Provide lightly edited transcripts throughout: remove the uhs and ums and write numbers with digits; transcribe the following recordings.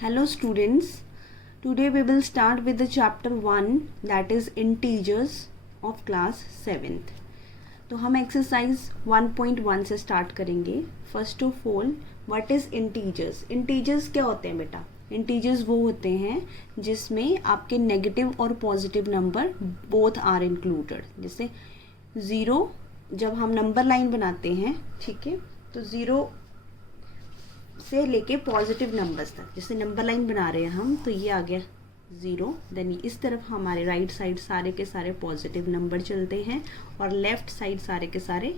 Hello students, today we will start with the chapter 1 that is integers of class 7th. तो हम exercise 1.1 से start करेंगे. First of all what is integers. Integers क्या होते हैं बेटा? इंटीजर्स वो होते हैं जिसमें आपके नेगेटिव और positive number both are included. जैसे ज़ीरो, जब हम नंबर लाइन बनाते हैं, ठीक है, तो ज़ीरो से लेके पॉजिटिव नंबर्स तक, जैसे नंबर लाइन बना रहे हैं हम, तो ये आ गया ज़ीरो. देन इस तरफ हमारे राइट साइड सारे के सारे पॉजिटिव नंबर चलते हैं और लेफ्ट साइड सारे के सारे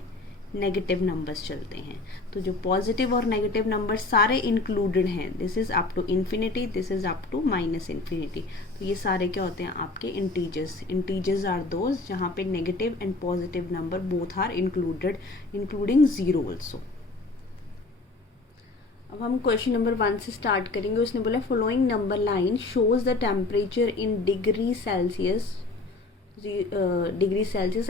नेगेटिव नंबर्स चलते हैं. तो जो पॉजिटिव और नेगेटिव नंबर सारे इंक्लूडेड हैं, this is up to infinity, this is up to minus infinity. तो ये सारे क्या होते हैं? आपके इंटीजर्स. इंटीजर्स आर दोज जहाँ पे negative and positive number both are included, including zero also. अब हम क्वेश्चन नंबर 1 से स्टार्ट करेंगे. उसने बोला following number line shows the temperature in degree Celsius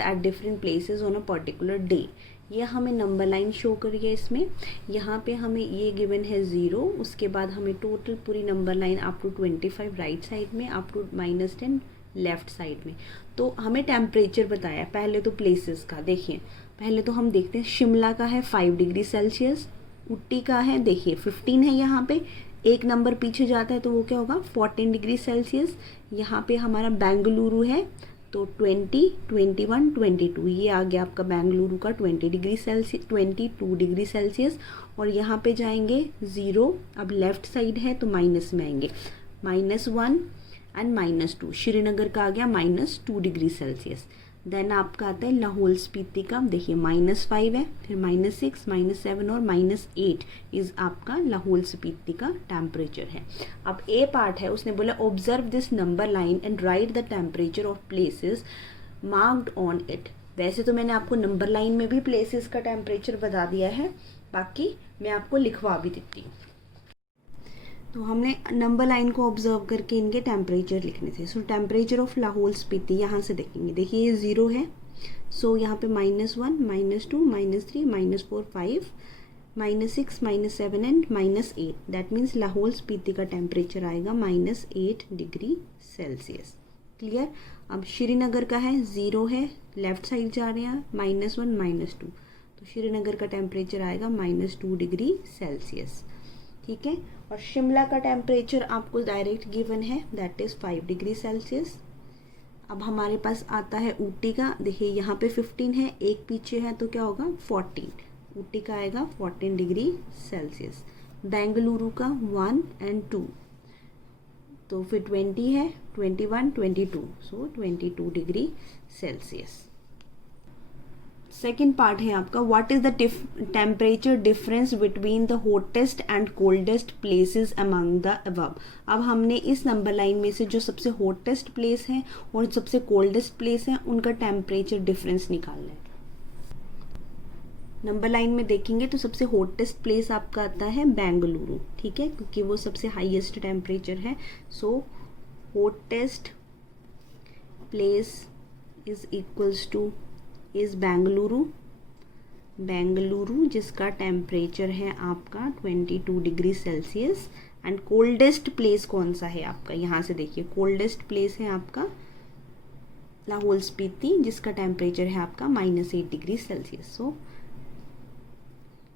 at different places on a particular day. ये हमें नंबर लाइन शो करी है. इसमें यहाँ पे हमें ये गिवन है ज़ीरो, उसके बाद हमें टोटल पूरी number line up to 25 right side में, अप टू -10 लेफ्ट साइड में. तो हमें टेम्परेचर बताया. पहले तो प्लेसेस का देखिए, पहले तो हम देखते हैं शिमला का है 5 डिग्री सेल्सियस, ऊटी का है देखिए 15 है. यहाँ पे एक नंबर पीछे जाता है तो वो क्या होगा? 14 डिग्री सेल्सियस. यहाँ पे हमारा बेंगलुरु है तो 20, 21, 22, ये आ गया आपका बेंगलुरु का 22 डिग्री सेल्सियस. और यहाँ पे जाएंगे ज़ीरो, अब लेफ्ट साइड है तो माइनस में आएंगे, -1 एंड -2. श्रीनगर का आ गया -2 डिग्री सेल्सियस. देन आपका आता है लाहौल स्पीति का, देखिए -5 है, फिर -6, -7 और -8 इज आपका लाहौल स्पीति का टेम्परेचर है. अब ए पार्ट है, उसने बोला observe this number line and right the temperature of places marked on it. वैसे तो मैंने आपको नंबर लाइन में भी प्लेसेस का टेम्परेचर बता दिया है, बाकी मैं आपको लिखवा भी देती हूँ. तो हमने नंबर लाइन को ऑब्जर्व करके इनके टेम्परेचर लिखने थे. सो टेम्परेचर ऑफ लाहौल स्पीति यहाँ से देखेंगे, देखिए ये ज़ीरो है. सो यहाँ पे -1, -2, -3, -4, 5, -6, -7 and -8. That means Lahaul Spiti का टेम्परेचर आएगा -8 डिग्री सेल्सियस. क्लियर. अब श्रीनगर का है, ज़ीरो है, लेफ्ट साइड जा रहे हैं, -1, -2, तो श्रीनगर का टेम्परेचर आएगा -2 डिग्री सेल्सियस. ठीक है. और शिमला का टेम्परेचर आपको डायरेक्ट गिवन है, दैट इज़ 5 डिग्री सेल्सियस. अब हमारे पास आता है ऊटी का, देखिए यहाँ पे 15 है, एक पीछे है तो क्या होगा? 14. ऊटी का आएगा 14 डिग्री सेल्सियस. बेंगलुरु का 1 एंड 2, तो फिर 20 है, 21, 22, सो 22 डिग्री सेल्सियस. सेकेंड पार्ट है आपका what is the temperature difference between the hottest and coldest places among the above. अब हमने इस नंबर लाइन में से जो सबसे हॉटेस्ट प्लेस है और सबसे कोल्डेस्ट प्लेस है उनका टेम्परेचर डिफरेंस निकालना है. नंबर लाइन में देखेंगे तो सबसे हॉटेस्ट प्लेस आपका आता है बेंगलुरु, ठीक है, क्योंकि वो सबसे हाईएस्ट टेम्परेचर है. So hottest place is equals to is Bengaluru जिसका टेम्परेचर है आपका 22 degree Celsius. And coldest place कौन सा है आपका? यहाँ से देखिए कोल्डेस्ट प्लेस है आपका लाहौल स्पीति जिसका टेम्परेचर है आपका -8 degree Celsius. So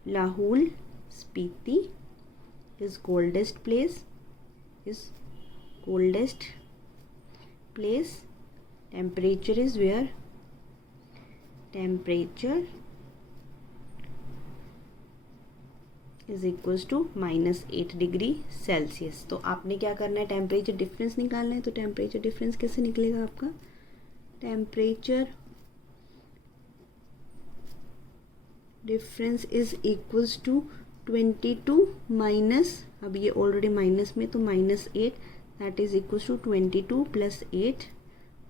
Lahaul Spiti is coldest place. Temperature is where? Temperature is equals to -8 degree Celsius. तो आपने क्या करना है? टेम्परेचर डिफरेंस निकालना है. तो टेम्परेचर डिफरेंस कैसे निकलेगा आपका? Temperature difference is equals to 22 minus, अब ये ऑलरेडी माइनस में तो -8, दैट इज इक्वल्स टू 22 + 8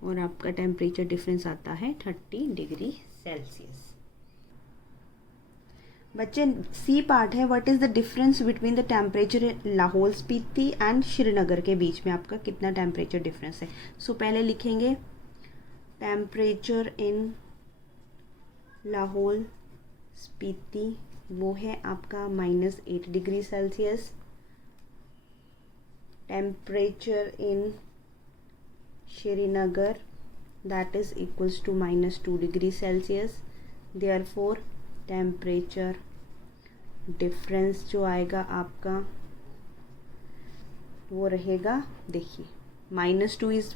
और आपका टेम्परेचर डिफरेंस आता है 30 डिग्री सेल्सियस. बच्चे सी पार्ट है what is the difference between the temperature Lahaul Spiti and Srinagar के बीच में आपका कितना टेम्परेचर डिफरेंस है. सो पहले लिखेंगे टेम्परेचर इन लाहौल स्पीति, वो है आपका -8 degree Celsius. Temperature in Srinagar that is equals to -2 degree Celsius. Therefore temperature difference जो आएगा आपका वो रहेगा, देखिए -2 इज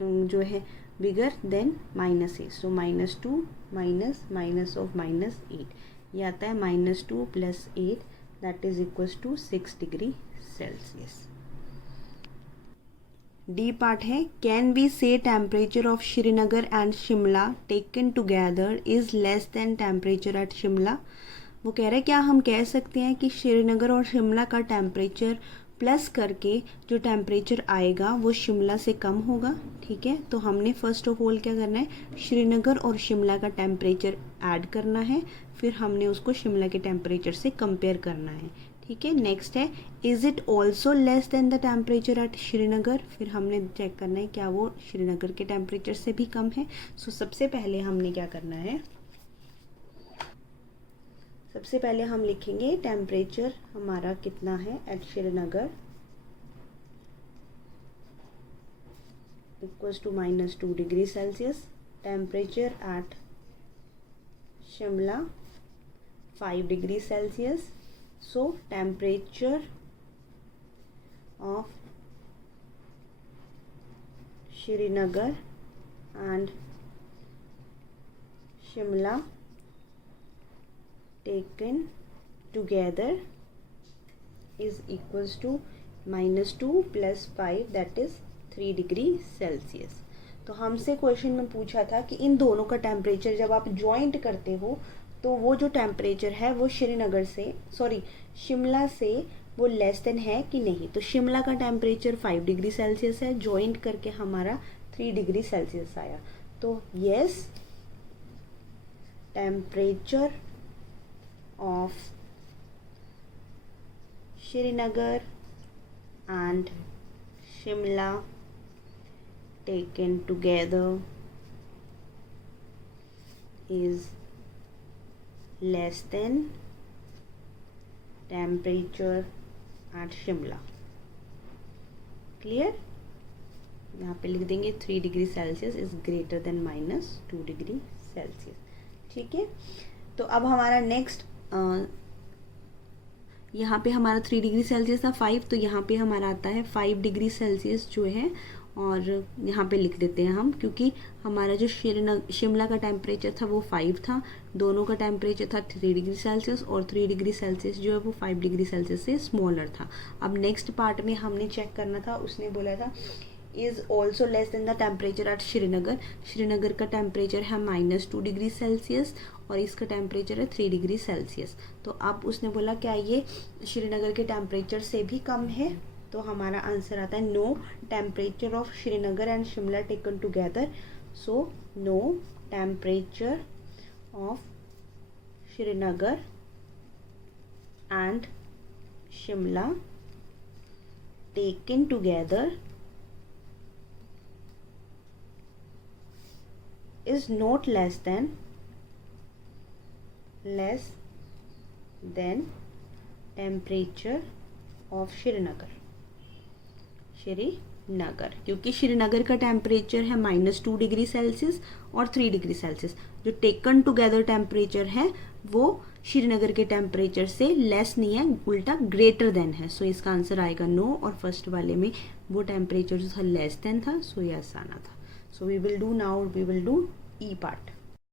जो है bigger than -8, so -2 minus of -8 ये आता है -2 + 8 that is equals to 6 degree Celsius. D part है, can we say temperature of Srinagar and Shimla taken together is less than temperature at Shimla. वो कह रहे हैं क्या हम कह सकते हैं कि श्रीनगर और शिमला का टेम्परेचर प्लस करके जो टेम्परेचर आएगा वो शिमला से कम होगा. ठीक है, तो हमने फर्स्ट ऑफ ऑल क्या करना है, श्रीनगर और शिमला का टेम्परेचर ऐड करना है, फिर हमने उसको शिमला के टेम्परेचर से कंपेयर करना है. ठीक है, नेक्स्ट है, is it also less than the temperature at Srinagar. फिर हमने चेक करना है क्या वो श्रीनगर के टेम्परेचर से भी कम है. सो सबसे पहले हमने क्या करना है, सबसे पहले हम लिखेंगे टेम्परेचर हमारा कितना है at Srinagar equals to -2 degree Celsius. Temperature at Shimla 5 degree Celsius. So temperature of Srinagar and Shimla taken together is equals to -2 + 5 that is 3 degree Celsius. तो हमसे क्वेश्चन में पूछा था कि इन दोनों का टेम्परेचर जब आप ज्वाइंट करते हो तो वो जो टेम्परेचर है वो शिमला से वो लेस देन है कि नहीं. तो शिमला का टेम्परेचर 5 डिग्री सेल्सियस है, ज्वाइंट करके हमारा 3 डिग्री सेल्सियस आया. तो yes, temperature of Srinagar and Shimla taken together is less than temperature at Shimla. Clear, यहाँ पे लिख देंगे 3 degree Celsius is greater than -2 degree Celsius. ठीक है, तो अब हमारा नेक्स्ट यहाँ पे हमारा 3 डिग्री सेल्सियस था 5, तो यहाँ पे हमारा आता है 5 डिग्री सेल्सियस जो है, और यहाँ पे लिख देते हैं हम, क्योंकि हमारा जो शिमला का टेम्परेचर था वो 5 था, दोनों का टेम्परेचर था 3 डिग्री सेल्सियस, और 3 डिग्री सेल्सियस जो है वो 5 डिग्री सेल्सियस से स्मॉलर था. अब नेक्स्ट पार्ट में हमने चेक करना था, उसने बोला था is also less than the temperature at Srinagar. Srinagar का टेम्परेचर है -2 डिग्री सेल्सियस और इसका टेम्परेचर है 3 डिग्री सेल्सियस. तो अब उसने बोला क्या ये श्रीनगर के टेम्परेचर से भी कम है, तो हमारा आंसर आता है no, temperature of Srinagar and Shimla taken together. So no, temperature of Srinagar and Shimla taken together is not less than temperature of Srinagar. क्योंकि श्रीनगर का टेम्परेचर है -2 डिग्री सेल्सियस और 3 डिग्री सेल्सियस. जो टेकन टुगेदर टेम्परेचर है वो श्रीनगर के टेम्परेचर से लेस नहीं है, उल्टा ग्रेटर देन है. सो इसका आंसर आएगा नो, और फर्स्ट वाले में वो टेम्परेचर जो था लेस देन था, सो यस आना था. So we will do now, we will do E part.